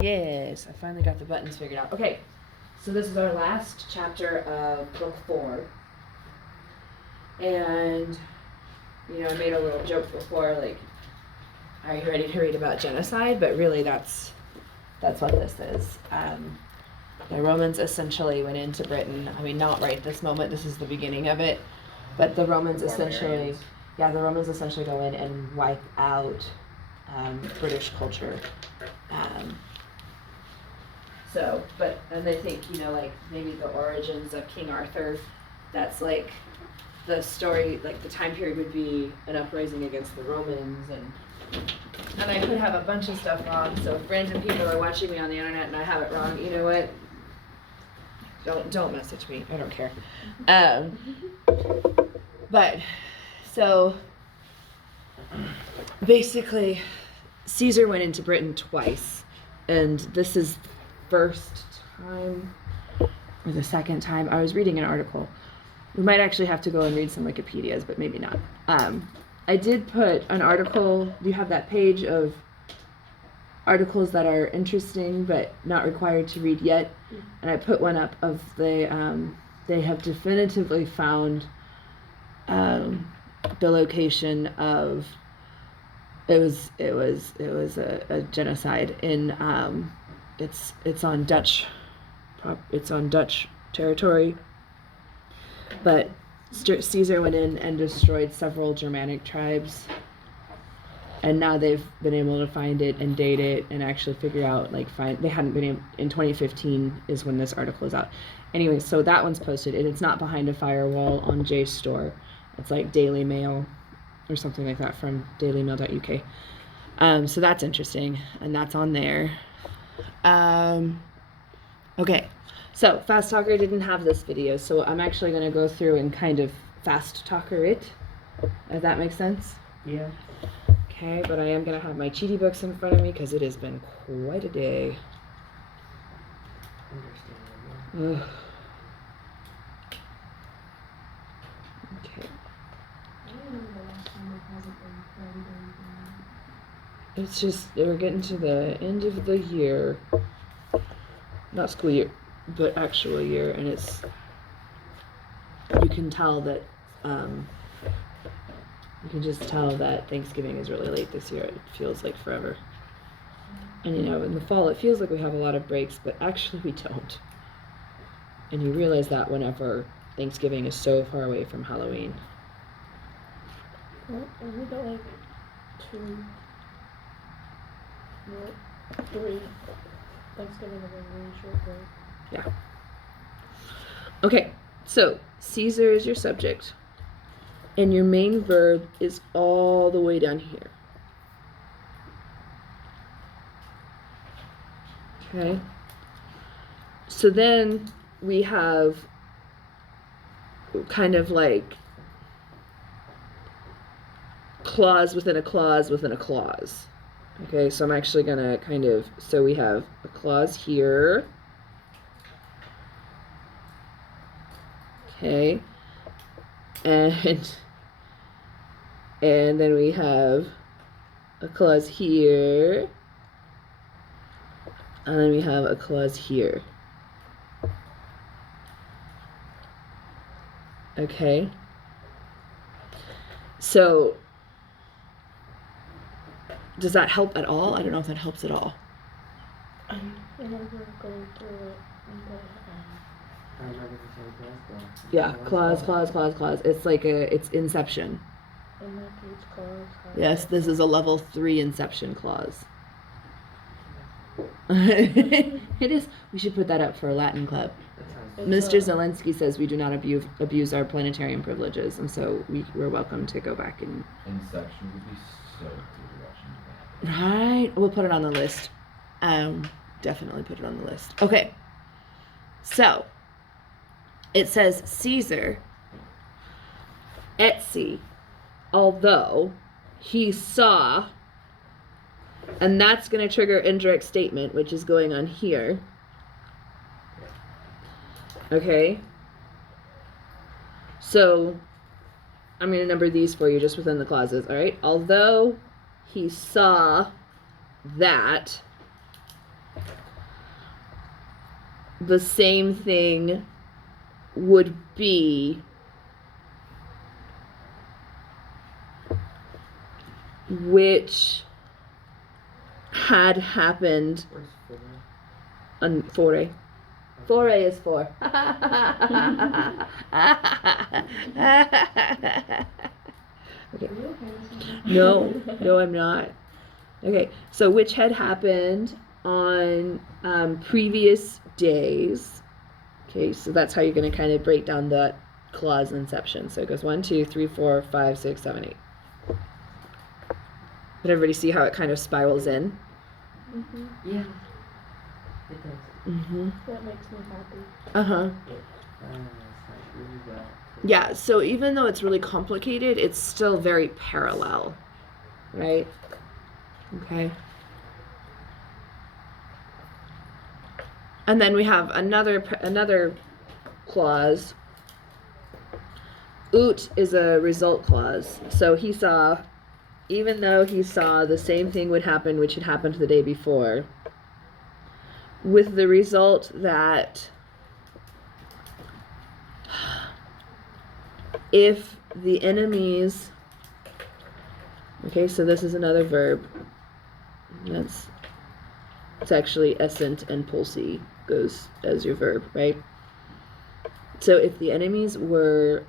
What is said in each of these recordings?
Yes, I finally got the buttons figured out. Okay, so this is our last chapter of book 4. And, you know, I made a little joke before, like, are you ready to read about genocide? But really that's what this is. The Romans essentially went into Britain. I mean, not right this moment, this is the beginning of it. But the Romans essentially, the Romans essentially go in and wipe out British culture. And they think, you know, like maybe the origins of King Arthur, that's like the story, like the time period would be an uprising against the Romans, and I could have a bunch of stuff wrong, so if random people are watching me on the internet and I have it wrong, you know what? Don't message me, I don't care. But, so, basically, Caesar went into Britain twice, and this is the first time, or the second time. I was reading an article. We might actually have to go and read some Wikipedias, but maybe not. I did put an article, do you have that page of articles that are interesting but not required to read yet? And I put one up of they have definitively found the location of it was a genocide in it's on Dutch territory, but Caesar went in and destroyed several Germanic tribes, and now they've been able to find it and date it and actually figure out, like, they hadn't been able, in 2015 is when this article is out. Anyway, so that one's posted, and it's not behind a firewall on JSTOR. It's like Daily Mail or something like that from dailymail.uk. So that's interesting, and that's on there. Okay, so Fast Talker didn't have this video, so I'm actually going to go through and kind of Fast Talker it, if that makes sense. Yeah. Okay, but I am going to have my cheaty books in front of me because it has been quite a day. Understandable. Ugh. Okay. It's just, we're getting to the end of the year. Not school year, but actual year, and it's, you can tell that, you can just tell that Thanksgiving is really late this year. It feels like forever. And you know, in the fall, it feels like we have a lot of breaks, but actually we don't. And you realize that whenever Thanksgiving is so far away from Halloween. Well, we got like 3 Thanksgiving and then really short break. Yeah. Okay, so Caesar is your subject, and your main verb is all the way down here. Okay. So then we have kind of like clause within a clause within a clause. Okay, so I'm actually gonna kind of, so we have a clause here. Okay, and then we have a clause here, and then we have a clause here. Okay, so does that help at all? I don't know if that helps at all. I remember going through it and I remember the same class though. Yeah, clause. It's like it's inception. in that page clause. Yes, this is a level 3 inception clause. It is. We should put that up for a Latin club. That sounds It's Mr. Zelensky says we do not abuse our planetarian privileges, and so we're welcome to go back and. Inception would be so cool to watch. Right, we'll put it on the list. Definitely put it on the list. Okay. So it says Caesar, Etsy, although he saw, and that's going to trigger indirect statement, which is going on here. Okay. So I'm going to number these for you just within the clauses, all right? Although he saw that the same thing would be which had happened Where's four? on fore. Fore is four. Okay. No, I'm not. Okay, so which had happened on previous days. Okay, so that's how you're going to kind of break down that clause inception. So it goes 1, 2, 3, 4, 5, 6, 7, 8. But everybody see how it kind of spirals in? Mm-hmm. Yeah. It does. Mm-hmm. That makes me happy. Uh-huh. It's like really well. Yeah, so even though it's really complicated, it's still very parallel, right? Okay. And then we have another clause. Ut is a result clause. So he saw, even though he saw the same thing would happen which had happened the day before, with the result that if the enemies, okay, so this is another verb. It's actually essent and pulsi goes as your verb, right? So if the enemies were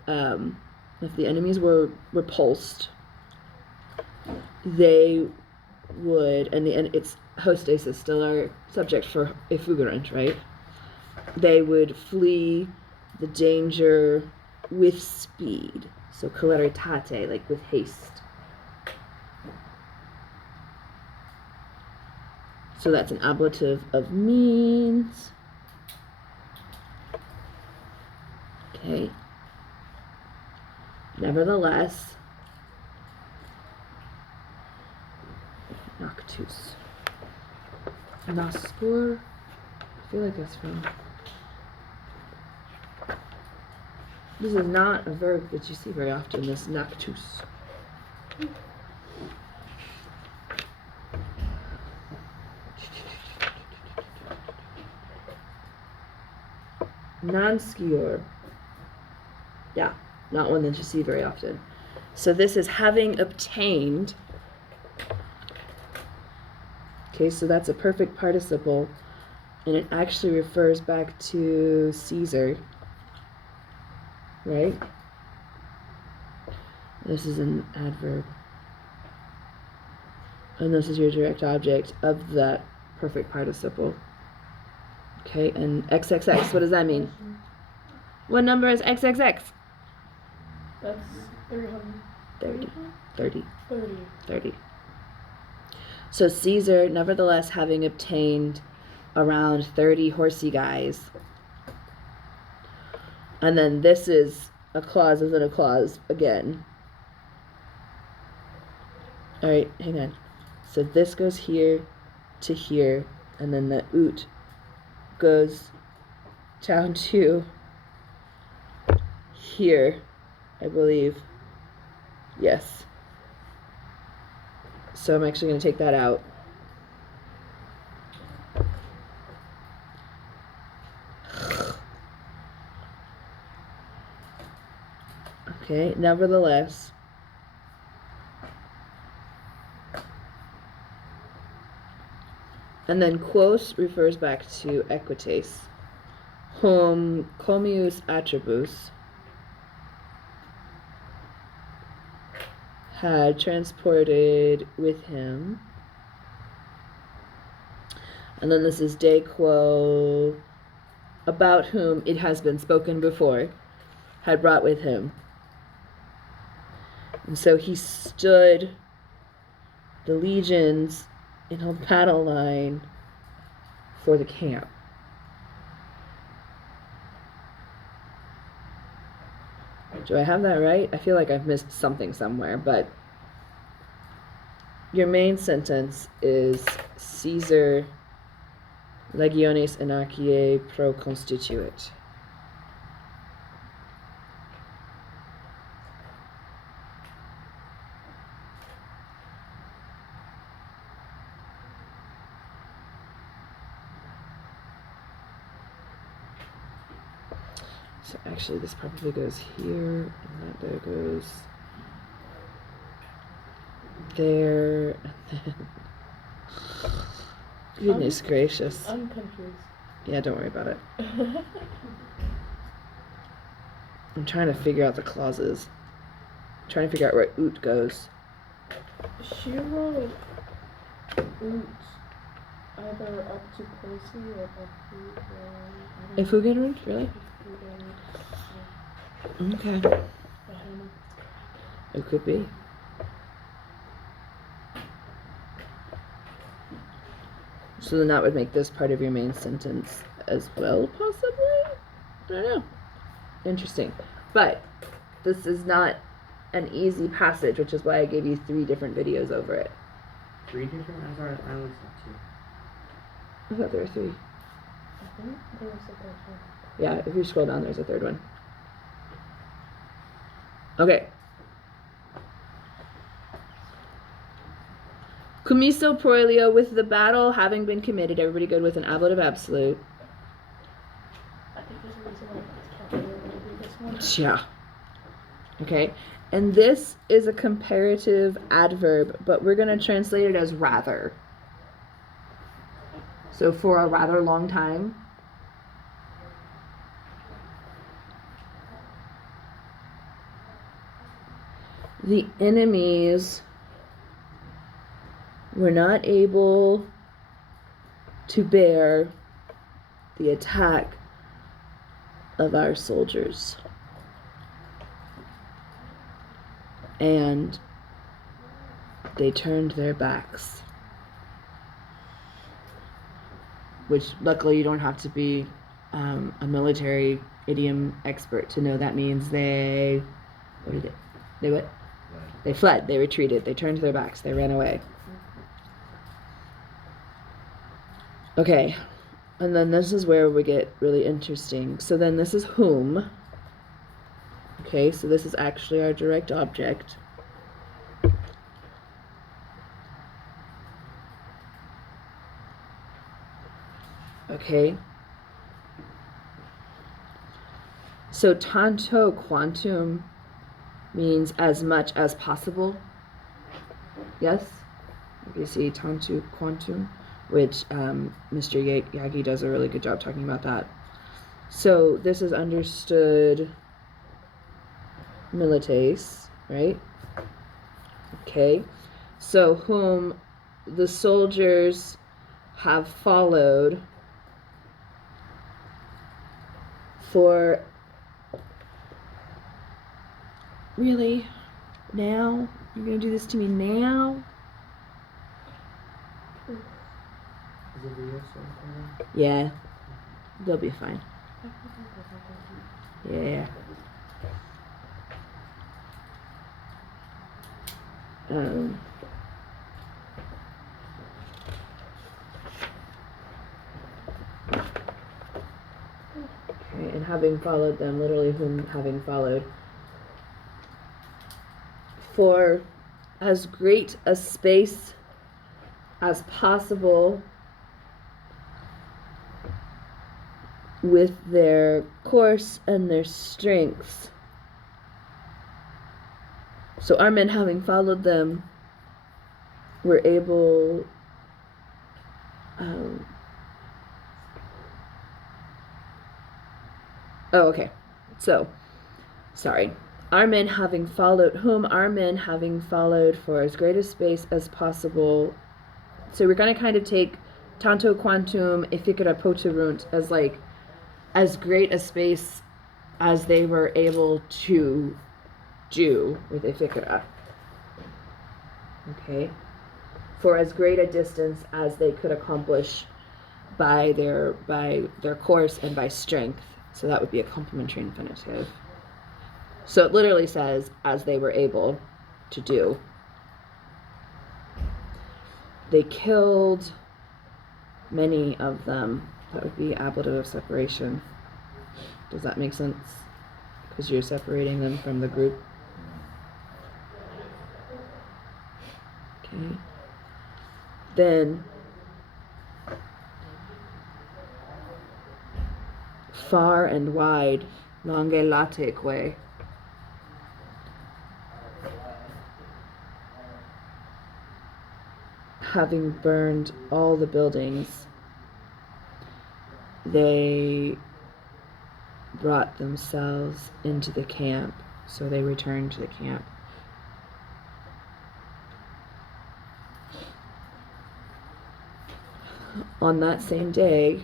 repulsed, they would, and it's hostes is still our subject for effuggerant, right? They would flee the danger with speed. So celeritate, like with haste. So that's an ablative of means. Okay. Nevertheless, noctus. Nascur. I feel like that's from. This is not a verb that you see very often, this noctus. Non-skier. Yeah, not one that you see very often. So this is having obtained. Okay, so that's a perfect participle, and it actually refers back to Caesar, right? This is an adverb. And this is your direct object of that perfect participle. Okay, and XXX, what does that mean? What number is XXX? That's 300. 30. 30. 30. 30. So Caesar, nevertheless, having obtained around 30 horsey guys. And then this is a clause within a clause again. All right, hang on. So this goes here to here, and then the ut goes down to here, I believe. Yes. So I'm actually going to take that out. Okay, nevertheless. And then quos refers back to equites, whom comius attribus had transported with him. And then this is de quo, about whom it has been spoken before, had brought with him. And so he stood the legions in a battle line for the camp. Do I have that right? I feel like I've missed something somewhere, but your main sentence is Caesar legiones enacie pro constituit. So actually this probably goes here, and that there goes there, and then goodness gracious. I'm confused. Yeah, don't worry about it. I'm trying to figure out the clauses. I'm trying to figure out where oot goes. She wrote oots either up to Percy or up to If Fugenrund, really? Okay. I don't know. It could be. So then that would make this part of your main sentence as well, possibly? I don't know. Interesting. But this is not an easy passage, which is why I gave you 3 different videos over it. 3 different? I thought I only saw 2. I thought there were 3. I think there was a third one. Yeah, if you scroll down, there's a 3rd one. Okay. Cumiso Proilio, with the battle having been committed, everybody good with an ablative absolute. I think there's a reason why it's calculated to do this one. Yeah. Okay. And this is a comparative adverb, but we're going to translate it as rather. So for a rather long time. The enemies were not able to bear the attack of our soldiers. And they turned their backs. Which luckily you don't have to be a military idiom expert to know that means they, what did they what? They fled, they retreated, they turned their backs, they ran away. Okay, and then this is where we get really interesting. So then this is whom. Okay, so this is actually our direct object. Okay. So tanto quantum means as much as possible. Yes? You see tanto quantum, which Mr. Yagi does a really good job talking about that. So this is understood milites, right? Okay. So whom the soldiers have followed for really now? You're gonna do this to me now? Is it video still recording? Yeah, they'll be fine. Yeah. Okay, and having followed them, literally whom having followed, for as great a space as possible with their course and their strengths. So our men, having followed them, were able okay. So, sorry. Our men having followed, whom our men having followed for as great a space as possible. So we're going to kind of take tanto quantum efficere poterunt as like as great a space as they were able to do with efficere. Okay. For as great a distance as they could accomplish by their course and by strength. So that would be a complementary infinitive. So it literally says, as they were able to do. They killed many of them. That would be ablative of separation. Does that make sense? Because you're separating them from the group. Okay. Then far and wide Longe lateque. Having burned all the buildings, they brought themselves into the camp, so they returned to the camp. On that same day,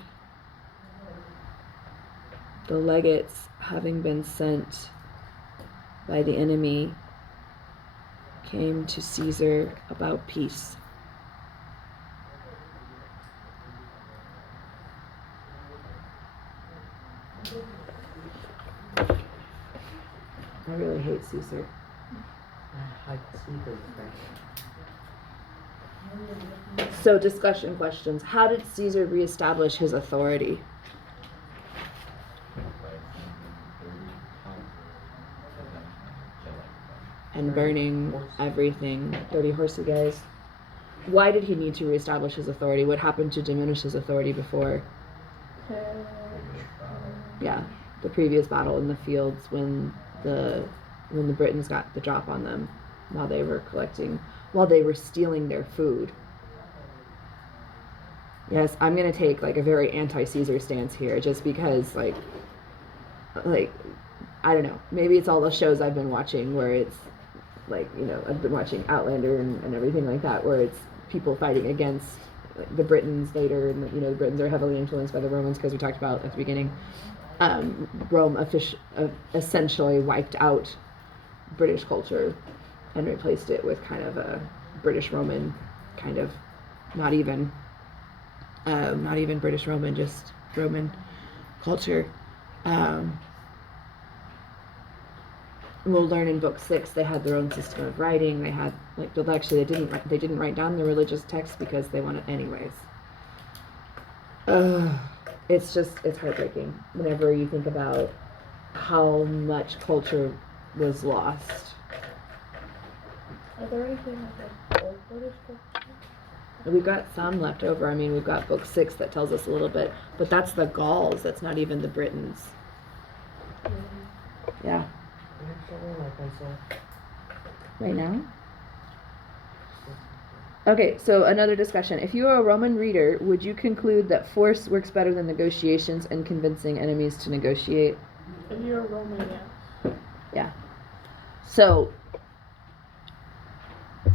the legates, having been sent by the enemy, came to Caesar about peace. I really hate Caesar. I see this thing. So, discussion questions. How did Caesar reestablish his authority? And burning everything. Dirty horsey guys. Why did he need to reestablish his authority? What happened to diminish his authority before? Yeah, the previous battle in the fields when the Britons got the drop on them while they were stealing their food. Yes, I'm gonna take like a very anti-Caesar stance here, just because like I don't know, maybe it's all the shows I've been watching where it's like, you know, I've been watching Outlander and everything like that, where it's people fighting against like, the Britons later, and you know, the Britons are heavily influenced by the Romans, because we talked about at the beginning. Rome essentially wiped out British culture and replaced it with kind of a British Roman kind of, not even British Roman, just Roman culture. We'll learn in book 6 they had their own system of writing. They had they didn't write down the religious text because they wanted anyways. It's heartbreaking whenever you think about how much culture was lost. Are there anything like old British culture? We've got some left over. I mean, we've got book 6 that tells us a little bit, but that's the Gauls. That's not even the Britons. Yeah. Right now? Okay, so another discussion. If you are a Roman reader, would you conclude that force works better than negotiations and convincing enemies to negotiate? If you're a Roman, yes. Yeah. So,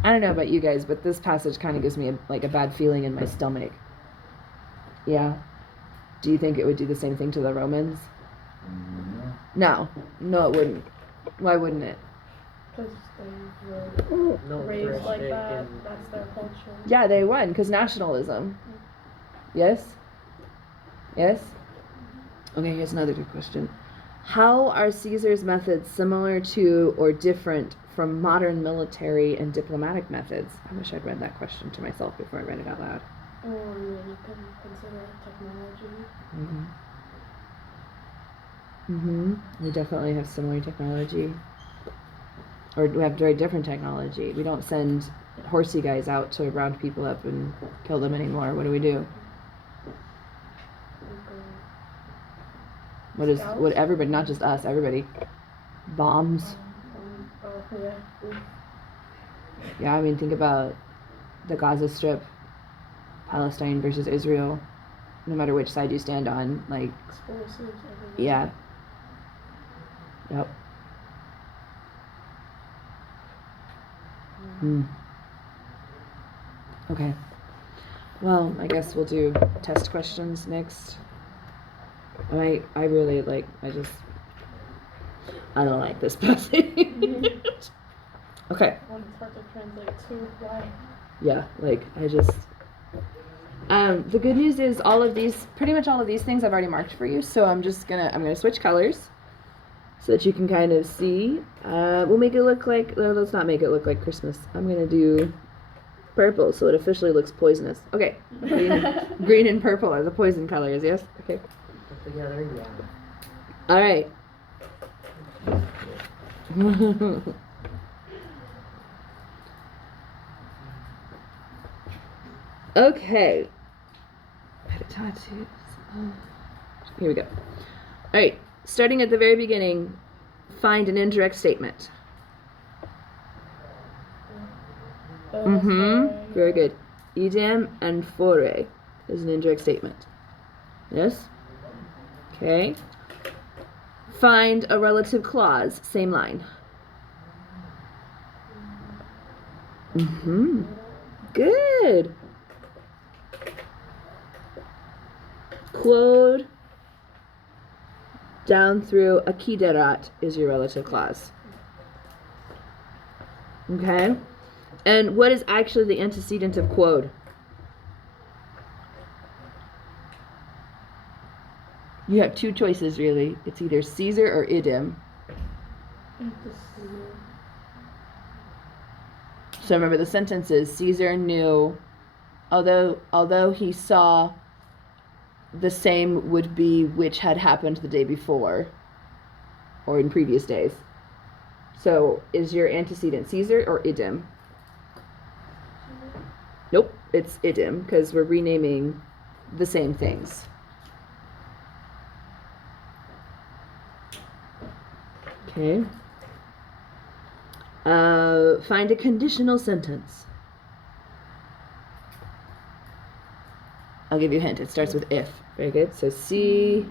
I don't know about you guys, but this passage kind of gives me a bad feeling in my stomach. Yeah. Do you think it would do the same thing to the Romans? No, it wouldn't. Why wouldn't it? Because they were raised like that. That's their culture. Yeah, they won because nationalism. Yes? Yes? Okay, here's another good question. How are Caesar's methods similar to or different from modern military and diplomatic methods? I wish I'd read that question to myself before I read it out loud. Or you can consider technology. We definitely have similar technology. Or we have very different technology. We don't send horsey guys out to round people up and kill them anymore. What do we do? What everybody, not just us, everybody. Bombs. Yeah, I mean, think about the Gaza Strip, Palestine versus Israel. No matter which side you stand on, like, Explosives everywhere. yeah. Yep. Okay. Well, I guess we'll do test questions next. I really I don't like this passage. Okay. When it's hard to translate too, why? Yeah, the good news is pretty much all of these things I've already marked for you, so I'm gonna switch colors so that you can kind of see. We'll make it look like, let's not make it look like Christmas. I'm gonna do purple so it officially looks poisonous. Okay, green and purple are the poison colors, yes? Okay. Put together, yeah. All right. Okay. Here we go. All right. starting at the very beginning, find an indirect statement. Mm-hmm. Very good. Idem and fore is an indirect statement. Yes? Okay. Find a relative clause. Same line. Mm-hmm. Good. Quod down through akiderat is your relative clause. Okay? And what is actually the antecedent of quod? You have two choices, really. It's either Caesar or idem. So remember, the sentence is Caesar knew, although he saw the same would be which had happened the day before or in previous days. So is your antecedent Caesar or idem? Nope, it's idem because we're renaming the same things. Okay. Find a conditional sentence. I'll give you a hint. It starts with if. Very good. So see.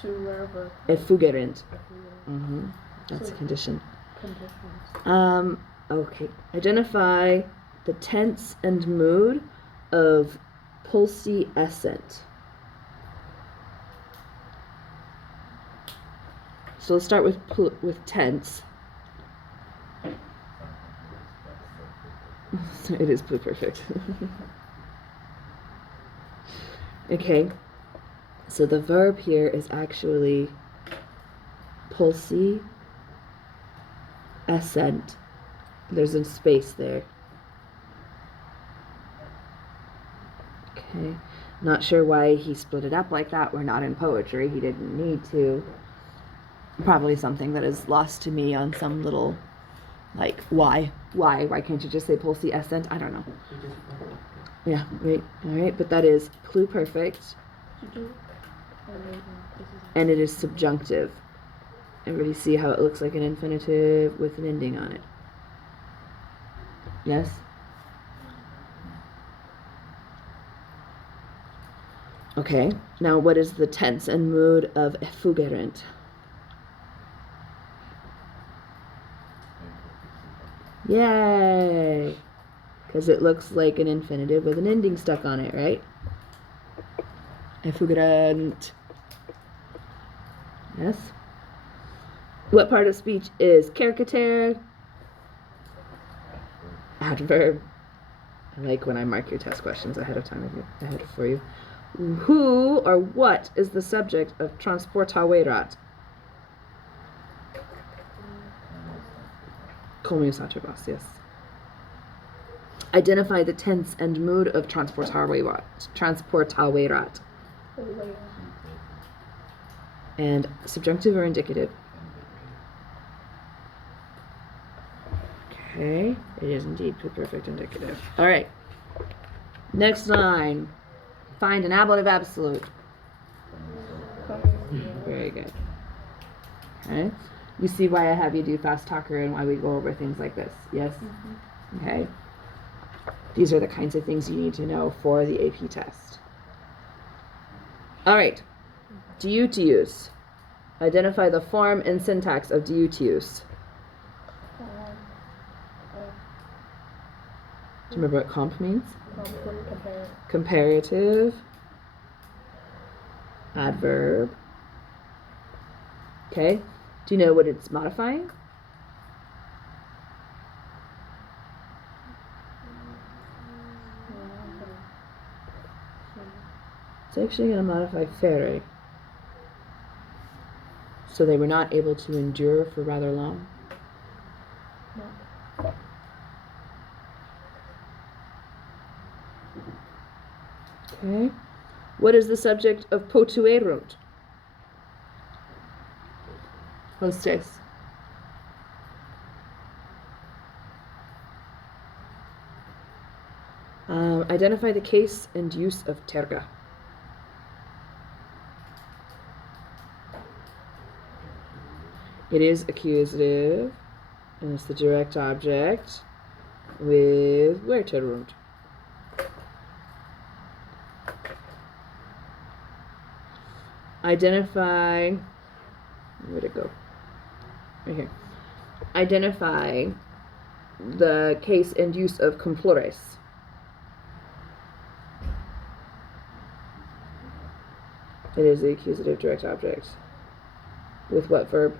To wherever. Effugerant. Mm-hmm. That's a condition. Conditions. Okay. Identify the tense and mood of pulsi essent. So let's start with tense. It is perfect. Okay. So the verb here is actually pulsi essent. There's a space there. Okay. Not sure why he split it up like that. We're not in poetry. He didn't need to. Probably something that is lost to me on some little, like, why can't you just say pulsi essent? I don't know. Yeah, right, all right, but that is pluperfect, and it is subjunctive. Everybody see how it looks like an infinitive with an ending on it? Yes? Okay, now what is the tense and mood of effugerant? Yay! Because it looks like an infinitive with an ending stuck on it, right? Effugerant. Yes? What part of speech is caricature? Adverb. I like when I mark your test questions ahead of time for you. Who or what is the subject of transportaverat? Comius atribus, yes. Identify the tense and mood of transportaverat. And subjunctive or indicative? Okay, it is indeed perfect indicative. All right. Next line. Find an ablative absolute. Very good. Okay. You see why I have you do fast talker and why we go over things like this, yes? Mm-hmm. Okay. These are the kinds of things you need to know for the AP test. All right. Diutius. Identify the form and syntax of diutius. Do you remember what comp means? Comparative. Adverb. Okay. Do you know what it's modifying? It's actually going to modify fere. So they were not able to endure for rather long. No. Okay. What is the subject of potuerunt? Hostess. Identify the case and use of terga. It is accusative, and it's the direct object with Wörtergrund. Identify. Where'd it go? Right here. Identify the case and use of complores. It is the accusative direct object. With what verb?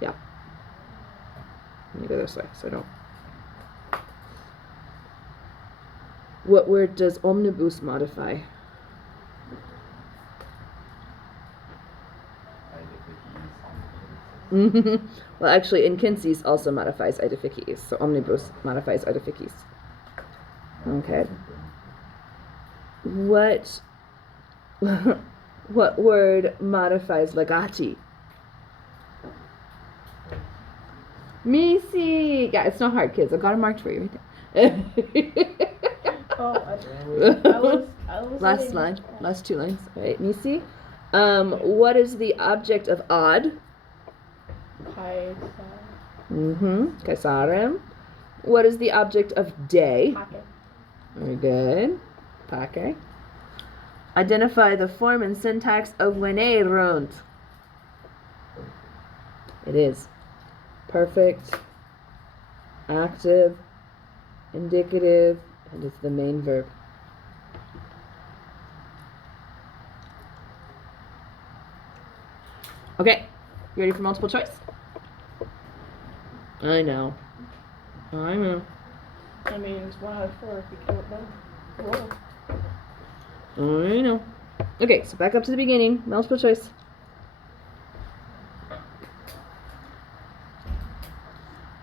Yeah. Let me go this way, so don't. What word does omnibus modify? Well, actually, incensis also modifies edifices, so omnibus modifies edifices. Okay. What what word modifies legati? Misi. Yeah, it's not hard, kids. I've got it marked for you right there. Oh, I was Last letting- line, last two lines. All right, Misi. What is the object of odd? Kaisa. Caesarem. What is the object of day? Pocket. Very good. Pace. Identify the form and syntax of Wörtergrund. It is perfect, active, indicative, and it's the main verb. Okay, you ready for multiple choice? I know. I know. I mean, it's 1 out of 4 if you count them. Roll. I know. Okay, so back up to the beginning. Multiple choice.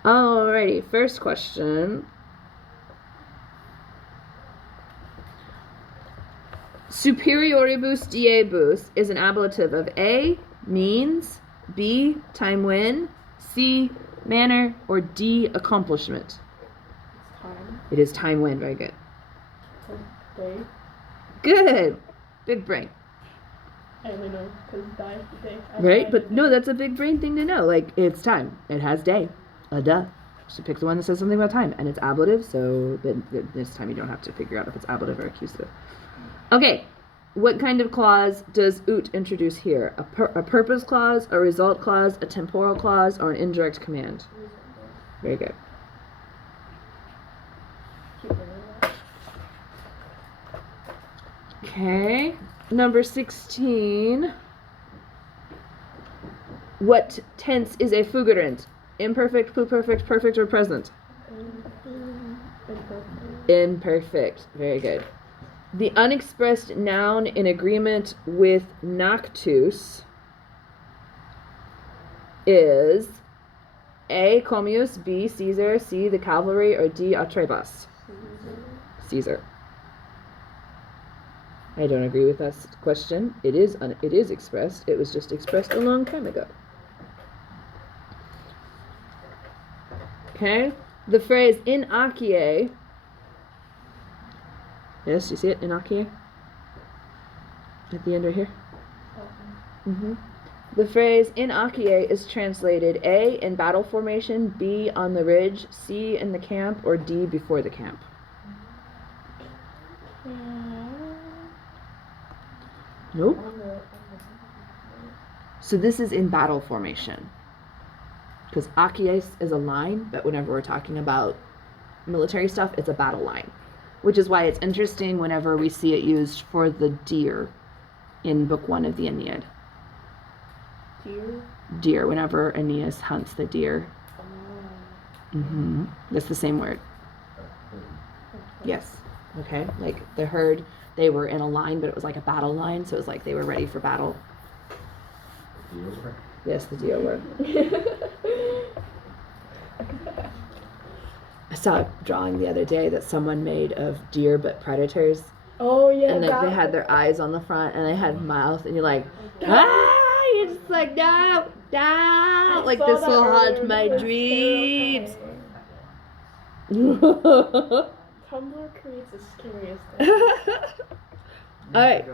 Alrighty, first question. Superioribus diebus is an ablative of A, means, B, time when, C, manner, or D, accomplishment. It's time. It is time when, very good. Day. Good! Big brain. I only know because die day. Right? But no, that's a big brain thing to know. Like, it's time. It has day. Duh. So pick the one that says something about time. And it's ablative, so this time you don't have to figure out if it's ablative or accusative. Okay. What kind of clause does ut introduce here? A purpose clause, a result clause, a temporal clause, or an indirect command? Very good. Okay. Number 16. What tense is a fugerant? Imperfect, pluperfect, perfect, or present? Imperfect. Very good. The unexpressed noun in agreement with nactus is A. Commius, B. Caesar, C. the cavalry, or D. Atrebus? Caesar. I don't agree with that question. It is expressed. It was just expressed a long time ago. Okay. The phrase in Achaea. Yes, you see it in Achaea? At the end right here. The phrase in Achaea is translated A, in battle formation, B, on the ridge, C, in the camp, or D, before the camp. Nope. So this is in battle formation. Because Achaea is a line, but whenever we're talking about military stuff, it's a battle line. Which is why it's interesting whenever we see it used for the deer in Book 1 of the Aeneid. Deer? Deer, whenever Aeneas hunts the deer. That's the same word. Yes. Okay. Like the herd, they were in a line, but it was like a battle line, so it was like they were ready for battle. Yes, the deer were. I saw a drawing the other day that someone made of deer but predators. Oh yeah. And like they had their eyes on the front and they had mouth and you're like, ah, you're just like, no, no, like this will haunt my dreams. Tumblr creates the scariest thing. Alright.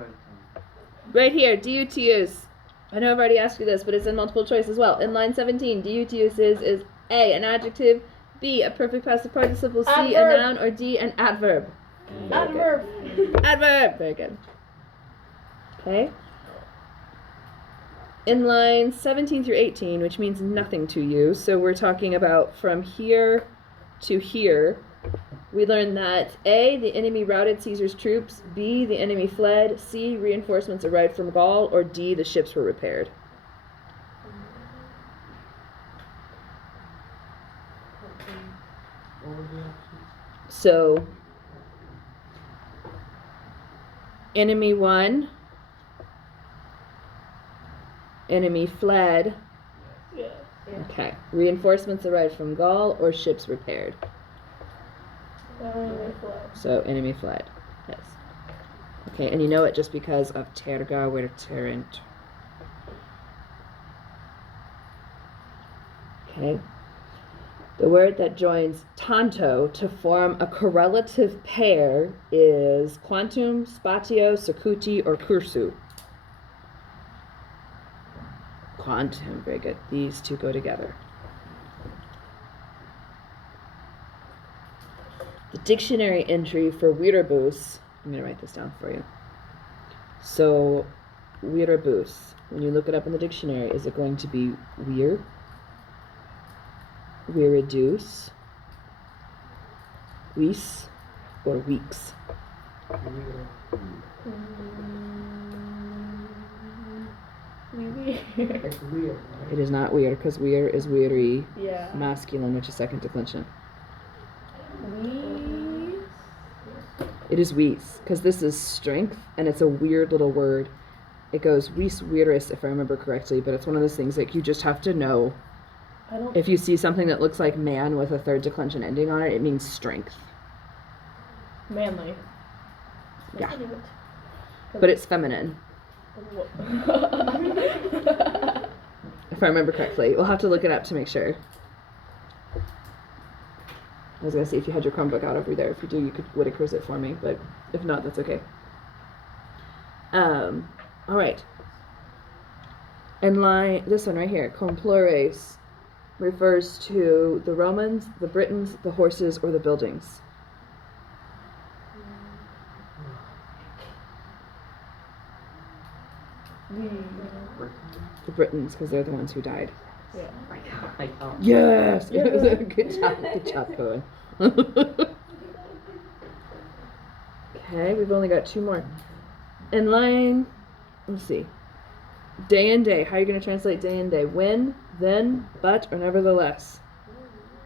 Right here, DUTUs. I know I've already asked you this, but it's in multiple choice as well. In line 17, DUTUs is A, an adjective, B, a perfect passive participle, C, a Adverb. noun, or D, an adverb. Very good. Adverb. Adverb. Very good. Okay. In lines 17 through 18, which means nothing to you, so we're talking about from here to here, we learned that A, the enemy routed Caesar's troops, B, the enemy fled, C, reinforcements arrived from Gaul, or D, the ships were repaired. What were the options? So, enemy won, enemy fled, Yeah. okay, reinforcements arrived from Gaul, or ships repaired. So, enemy fled, yes. Okay, and you know it just because of terga verterent. Okay. The word that joins tanto to form a correlative pair is quantum, spatio, secuti, or cursu. Quantum, very good. These two go together. The dictionary entry for Weerbus, I'm going to write this down for you. So, Weerbus, when you look it up in the dictionary, is it going to be weir, reduce, wees, or weeks? Weird. It's weird, right? It is not weird, because weir is weary, Yeah. masculine, which is second declension. We. It is wees, because this is strength, and it's a weird little word. It goes wees weirdest, if I remember correctly, but it's one of those things like you just have to know. I don't. If you see something that looks like man with a third declension ending on it, it means strength. Manly. Yeah. But it's feminine, if I remember correctly. We'll have to look it up to make sure. I was gonna see if you had your Chromebook out over there. If you do, you could Whitaker's it for me, but if not, that's okay. All right. And line, this one right here, complores, refers to the Romans, the Britons, the horses, or the buildings. The Britons, because they're the ones who died. Yeah. I thought. Yes! Yeah. Good job, Cohen. Okay, we've only got two more. In line, let's see. Day and day. How are you going to translate day and day? When, then, but, or nevertheless?